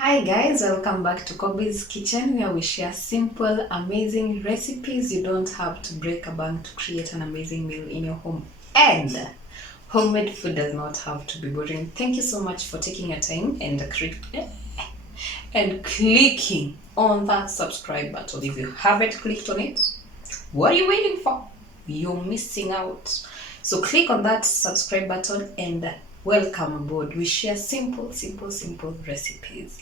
Hi guys, welcome back to Kobe's Kitchen, where we share simple, amazing recipes. You don't have to break a bank to create an amazing meal in your home. And homemade food does not have to be boring. Thank you so much for taking your time and clicking on that subscribe button. If you haven't clicked on it, what are you waiting for? You're missing out. So click on that subscribe button and welcome aboard. We share simple recipes.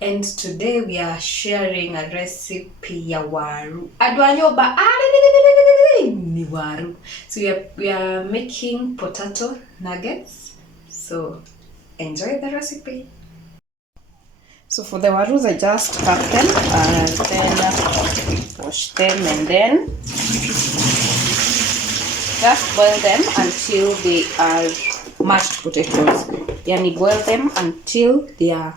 And today we are sharing a recipe ya waru. Adwanyoba ni waru. So we are making potato nuggets. So enjoy the recipe. So for the warus, I just cut them and then wash them and then just boil them until they are mashed potatoes. Yani boil them until they are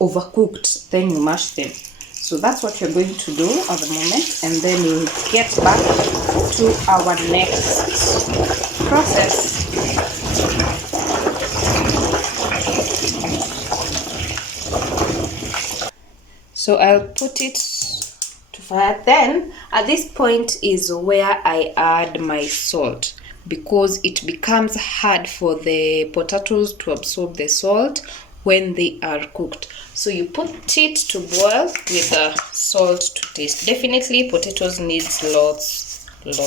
overcooked, then you mash them. So that's what you're going to do at the moment, and then we'll get back to our next process. So I'll put it to fire. Then at this point is where I add my salt, because it becomes hard for the potatoes to absorb the salt when they are cooked. So you put it to boil with the salt to taste. Definitely potatoes needs lots, but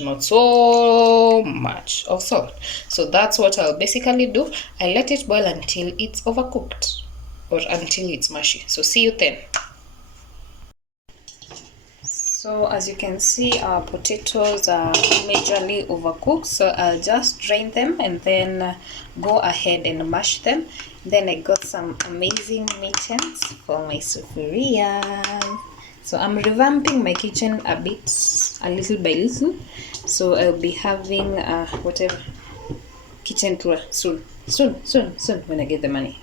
not so much of salt. So that's what I'll basically do. I let it boil until it's overcooked or until it's mushy. So see you then. So as you can see, our potatoes are majorly overcooked, so I'll just drain them and then go ahead and mash them. Then I got some amazing mittens for my sufuria. So I'm revamping my kitchen a little by little. So I'll be having whatever kitchen tour soon when I get the money,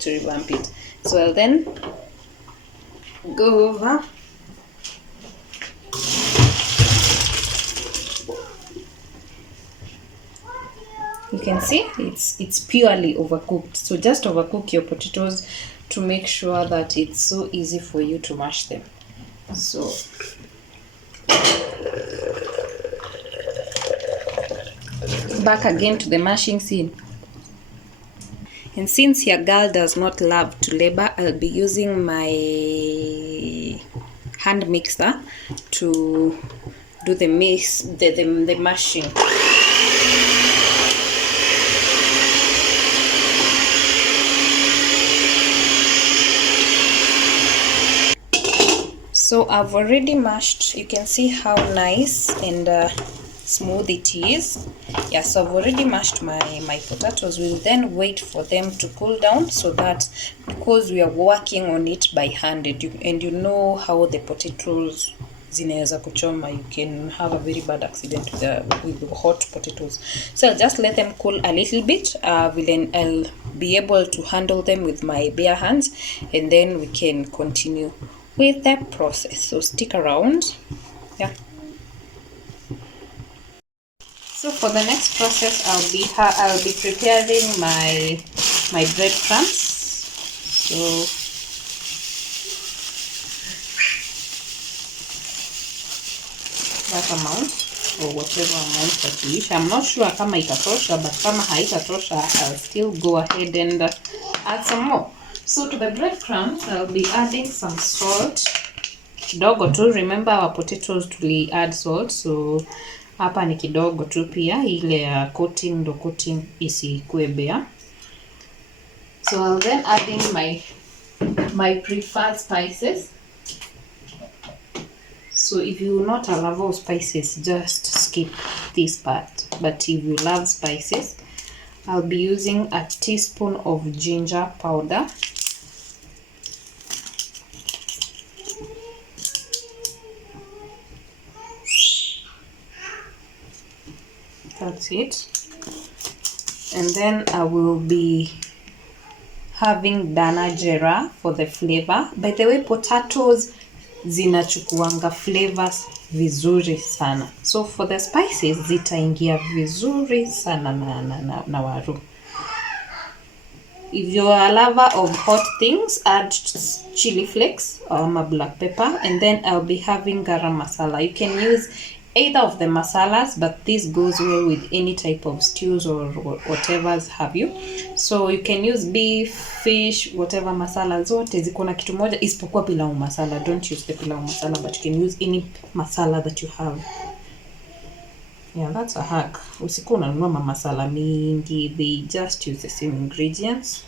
to revamp it. So I'll then go over. You can see it's purely overcooked. So just overcook your potatoes to make sure that it's so easy for you to mash them. So back again to the mashing scene. And since your girl does not love to labor, I'll be using my hand mixer to do the mashing. So I've already mashed. You can see how nice and smooth it is. Yeah, so I've already mashed my potatoes. We'll then wait for them to cool down, so that, because we are working on it by hand, and you know how the potatoes zinaweza kuchoma, you can have a very bad accident with the hot potatoes. So I'll just let them cool a little bit. Then I'll be able to handle them with my bare hands, and then we can continue with the process. So stick around. Yeah. So for the next process, I'll be preparing my breadcrumbs. So that amount, or whatever amount that you wish. I'm not sure kama itatosha, but kama haitatosha, I'll still go ahead and add some more. So to the breadcrumbs, I'll be adding some salt. Kidogo tu. Remember our potatoes tuli add salt, so hapa ni kidogo tu pia, ile ya coating isikue bare. So I'll then adding my preferred spices. So if you're not a lover of spices, just skip this part. But if you love spices, I'll be using a teaspoon of ginger powder. That's it. And then I will be having dana jera for the flavor. By the way, potatoes zinachukuanga flavors vizuri sana. So for the spices, zitaingia vizuri sana na waru. If you're a lover of hot things, add chili flakes or black pepper, and then I'll be having garam masala. You can use either of the masalas, but this goes well with any type of stews or whatever's have you. So you can use beef, fish, whatever masala zote ziko na kitu moja isipokuwa pilau masala. Don't use the pilau masala, but you can use any masala that you have. Yeah, that's a hack. Usikuwa unanunua masala mingi, they just use the same ingredients.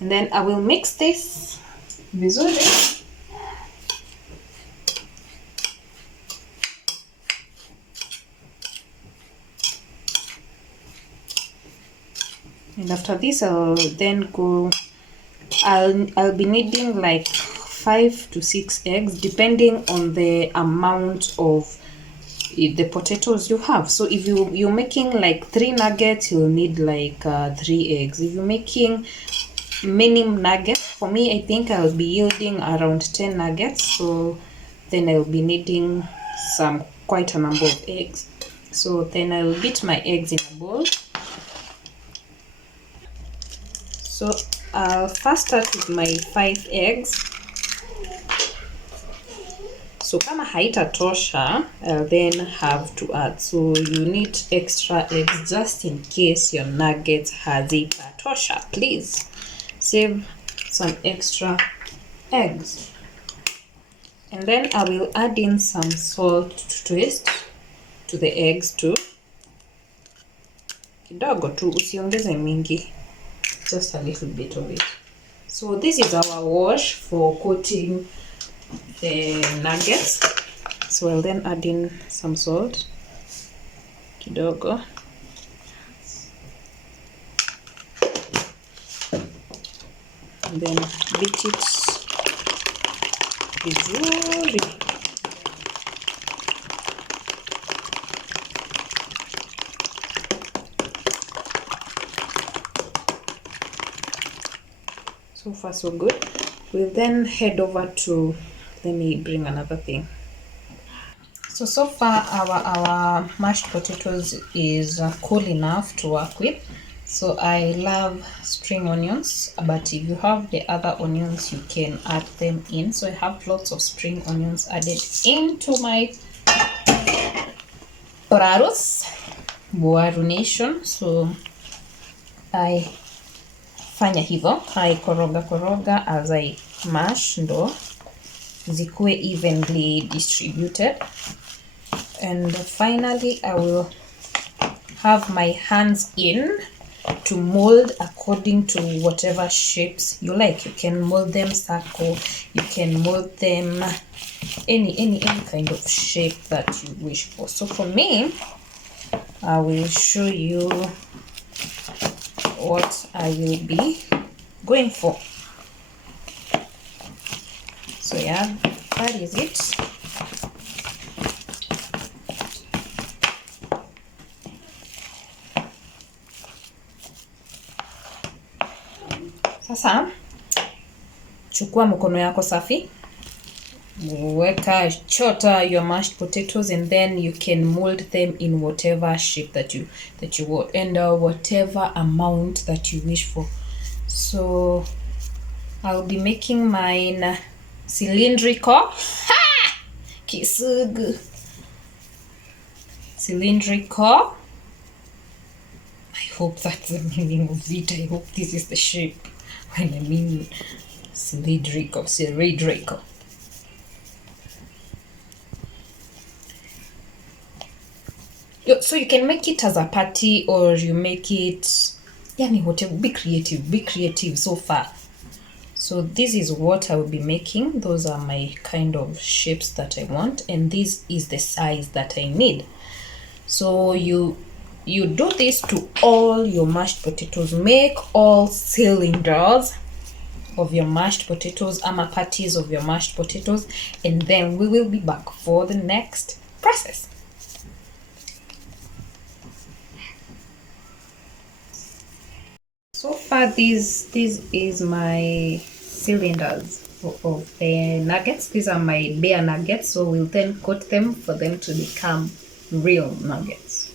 And then I will mix this vizuri. And after this, I'll then go, I'll be needing like 5 to 6 eggs depending on the amount of the potatoes you have. So if you're making like 3 nuggets, you'll need like 3 eggs. If you're making many nuggets, for me, I think I'll be yielding around 10 nuggets. So then I'll be needing quite a number of eggs. So then I'll beat my eggs in a bowl. So I'll first start with my 5 eggs. So kama haitatosha, I'll then have to add. So you need extra eggs just in case your nuggets hazitatosha. Please save some extra eggs. And then I will add in some salt to taste to the eggs too. Kidogo tu, usiongeze mingi. Just a little bit of it. So this is our wash for coating the nuggets. So I'll then add in some salt. Kidogo. And then beat it vizuri. So far so good. We'll then head over to, let me bring another thing. So far our mashed potatoes is cool enough to work with. So I love spring onions, but if you have the other onions, you can add them in. So I have lots of spring onions added into my Boaru Nation. So I fanya hivyo, I koroga as I mash ndo zikuwe evenly distributed. And finally I will have my hands in to mold according to whatever shapes you like. You can mold them circle, you can mold them any kind of shape that you wish for. So for me, I will show you what I will be going for. So yeah, that is it. Sasa chukua mkono yako safi, chota your mashed potatoes, and then you can mold them in whatever shape that you want, and whatever amount that you wish for. So I'll be making mine cylindrical. Kisugu. Cylindrical. I hope that's the meaning of it. I hope this is the shape when I mean cylindrical. So you can make it as a patty, or you make it, yani whatever. Be creative so far. So this is what I will be making. Those are my kind of shapes that I want, and this is the size that I need. So you do this to all your mashed potatoes. Make all cylinders of your mashed potatoes, ama patties of your mashed potatoes, and then we will be back for the next process. So far this is my cylinders of the nuggets. These are my bare nuggets, so we'll then coat them for them to become real nuggets.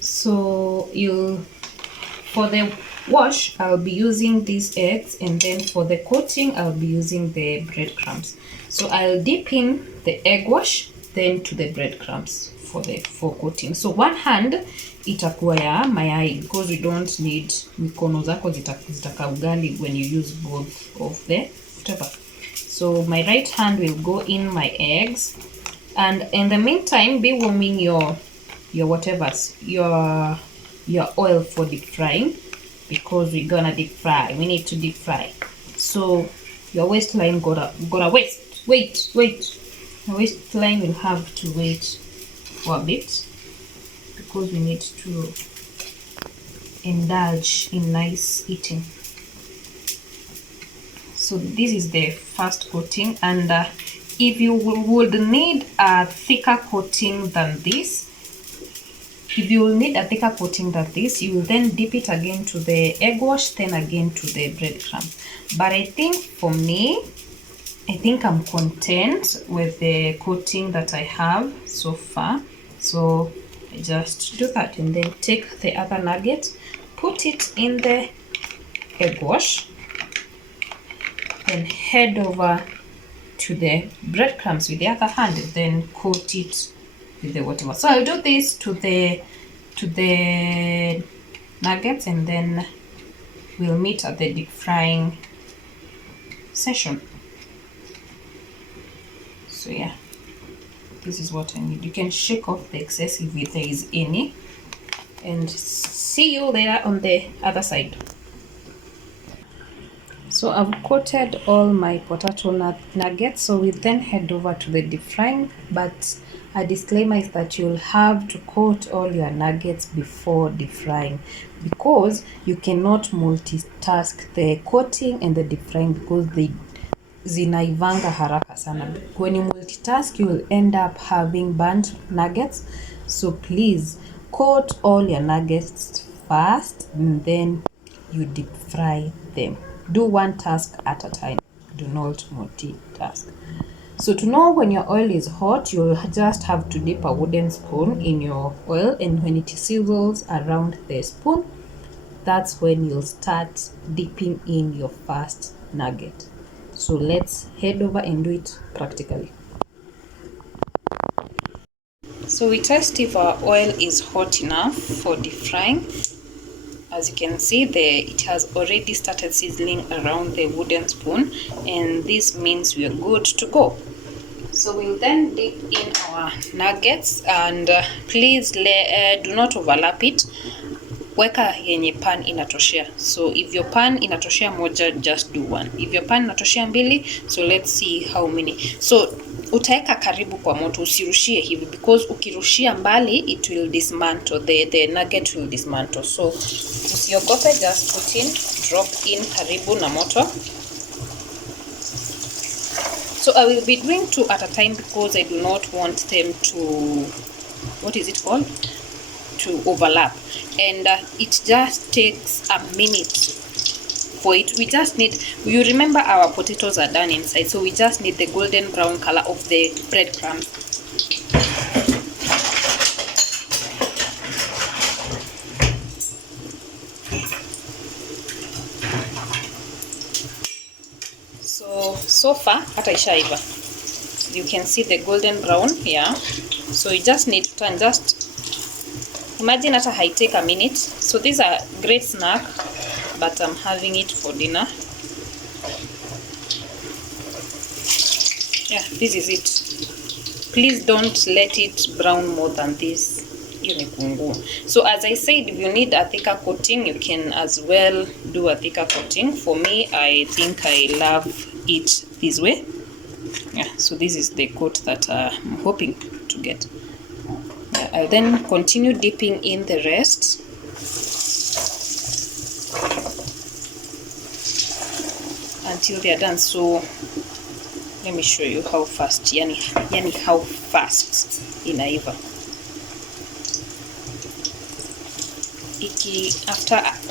So for the wash, I'll be using these eggs, and then for the coating, I'll be using the breadcrumbs. So I'll dip in the egg wash, then to the breadcrumbs for coating. So one hand itakuwa ya mayai, because we don't need mikono zako zitaka ugali when you use both of the whatever. So my right hand will go in my eggs, and in the meantime be warming your whatever's your oil for deep frying, because we're gonna deep fry. We need to deep fry. So your waistline gotta wait. Your waistline will have to wait for a bit, because we need to indulge in nice eating. So this is the first coating, and if you would need a thicker coating than this, you will then dip it again to the egg wash, then again to the breadcrumb. But I think for me, I'm content with the coating that I have so far. So I just do that, and then take the other nugget, put it in the egg wash, then head over to the breadcrumbs with the other hand, then coat it with the whatever. So I'll do this to the nuggets, and then we'll meet at the deep frying session. So yeah, this is what I need. You can shake off the excess if there is any, and see you later on the other side. So I've coated all my potato nuggets, so we then head over to the deep frying. But a disclaimer is that you'll have to coat all your nuggets before deep frying, because you cannot multitask the coating and the deep frying, because they zinaivanga haraka sana. When you multitask, you will end up having burnt nuggets. So please coat all your nuggets first, and then you deep fry them. Do one task at a time. Do not multitask. So to know when your oil is hot, you'll just have to dip a wooden spoon in your oil, and when it sizzles around the spoon, that's when you'll start dipping in your first nugget. So let's head over and do it practically. So we test if our oil is hot enough for deep frying. As you can see there, it has already started sizzling around the wooden spoon, and this means we are good to go. So we'll then dip in our nuggets, and please do not overlap it. Weka yenye pan inatoshea. So if your pan inatoshea moja, just do one. If your pan inatoshea mbili, so let's see how many. So utaeka karibu kwa moto, usirushie hivi, because ukirushia mbali it will dismantle, the nugget will dismantle. So usiogope, just put in, drop in karibu na moto. So I will be doing 2 at a time, because I do not want them to, to overlap. And it just takes a minute for it. We just need, you remember our potatoes are done inside, so we just need the golden brown color of the breadcrumbs. So far hata ishaiva. You can see the golden brown, yeah. So you just need to turn, just imagine hata I take a minute. So these are great snack, but I'm having it for dinner. Yeah, this is it. Please don't let it brown more than this. So as I said, if you need a thicker coating, you can as well do a thicker coating. For me, I think I love it this way. Yeah, so this is the coat that I'm hoping to get. Yeah, I'll then continue dipping in the rest. Until they are done. So let me show you how fast, yani how fast inaiva.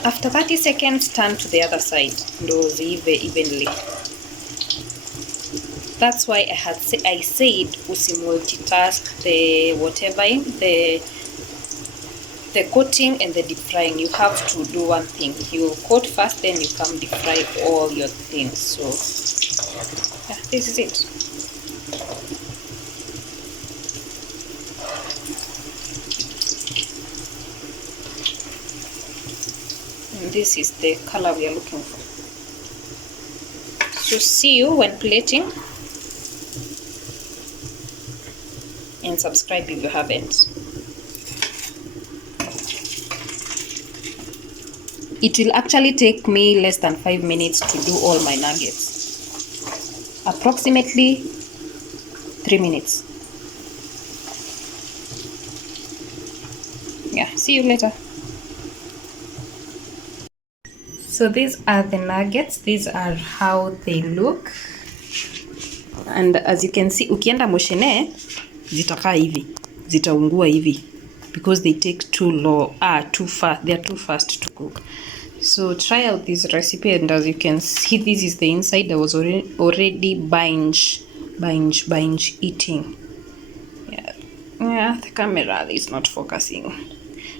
After 30 seconds, turn to the other side, ndo ziive evenly. That's why I said usi multitask the the coating and the deep frying, you have to do one thing. You coat first, then you come deep fry all your things. So yeah, this is it. And this is the color we are looking for. So see you when plating, and subscribe if you haven't. It will actually take me less than 5 minutes to do all my nuggets. Approximately 3 minutes. Yeah, see you later. So these are the nuggets. These are how they look. And as you can see, ukienda moshene, zitakaa hivi. Zitaungua hivi. Because they take too fast. They are too fast to cook. So try out this recipe, and as you can see, this is the inside. I was already binge eating. Yeah, the camera is not focusing.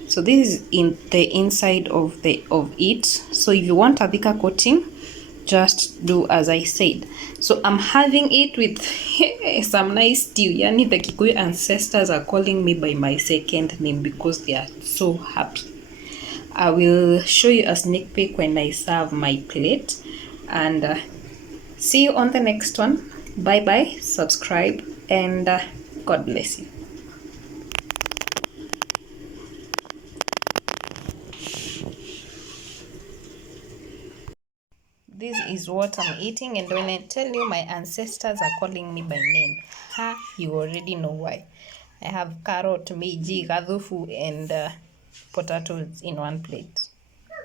So this is in the inside of it. So if you want a thicker coating, just do as I said. So I'm having it with some nice stew. Yani the Kikuyu ancestors are calling me by my second name because they are so happy. I will show you a sneak peek when I serve my plate, and see you on the next one. Bye bye, subscribe, and God bless you. This is what I'm eating, and when I tell you my ancestors are calling me by name, you already know why. I have carrot, meji, gadhufu, and potatoes in one plate.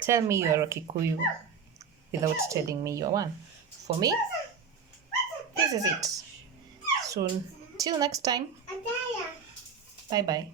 Tell me you are a Kikuyu without telling me you're one. For me, this is it. So till next time, bye bye.